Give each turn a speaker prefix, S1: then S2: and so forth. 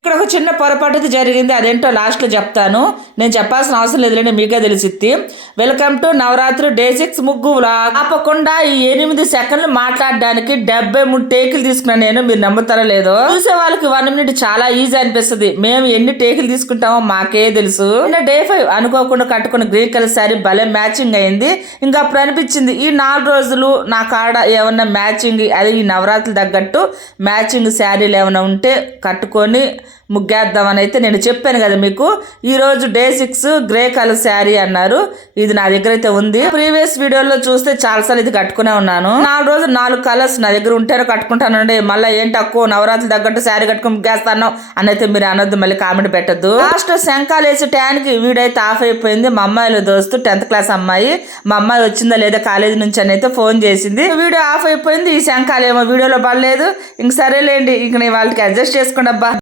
S1: ఇక్కడ ఒక చిన్న పొరపాటు జరిగింది. అదేంటో లాస్ట్లో చెప్తాను. నేను చెప్పాల్సిన అవసరం లేదులేండి మీకే తెలిసిద్ది. Welcome to Navratri day six ముగ్గు వ్లాగ్. తప్పకుండా ఈ ఎనిమిది సెకండ్లు మాట్లాడడానికి డెబ్బై మూడు టేకులు తీసుకున్నాను నేను మీరు నమ్ముతారో లేదో. చూసే వాళ్ళకి వన్ మినిట్ చాలా ఈజీ అనిపిస్తుంది. మేము ఎన్ని టేకులు తీసుకుంటామో మాకే తెలుసు. నిన్న డే ఫైవ్ అనుకోకుండా కట్టుకున్న గ్రీన్ కలర్ శారీ భలే మ్యాచింగ్ అయింది. ఇంకా అప్పుడు అనిపించింది ఈ నాలుగు రోజులు నా కాడ ఏమన్నా మ్యాచింగ్ అది ఈ నవరాత్రులు తగ్గట్టు మ్యాచింగ్ శారీలు ఏమైనా ఉంటే కట్టుకొని ముగ్గేద్దామని అయితే నేను చెప్పాను కదా మీకు. ఈరోజు day six grey colour sari అన్నారు. ఇది నా దగ్గర అయితే ఉంది. ప్రీవియస్ వీడియోలో చూస్తే చాలాసార్లు ఇది కట్టుకునే ఉన్నాను. నాలుగు రోజులు నాలుగు కలర్స్ నా దగ్గర ఉంటేనే కట్టుకుంటానండి మళ్ళీ ఏం తక్కువ నవరాత్రులు తగ్గట్టు శారీ కట్టుకుని ముగ్గేస్తాను అని అయితే మీరు అనొద్దు మళ్ళీ కామెంట్ పెట్టద్దు. లాస్ట్ శంఖాలు వేసి టైంకి వీడైతే ఆఫ్ అయిపోయింది. మా అమ్మాయిల దోస్తు టెన్త్ క్లాస్ అమ్మాయి. మా అమ్మాయి వచ్చిందా లేదా కాలేజీ నుంచి అని అయితే ఫోన్ చేసింది. వీడియో ఆఫ్ అయిపోయింది. ఈ శంఖాలు ఏమో వీడియోలో పడలేదు. ఇంక సరేలేండి ఇంక నేను వాళ్ళకి అడ్జస్ట్ చేసుకోండి అబ్బా.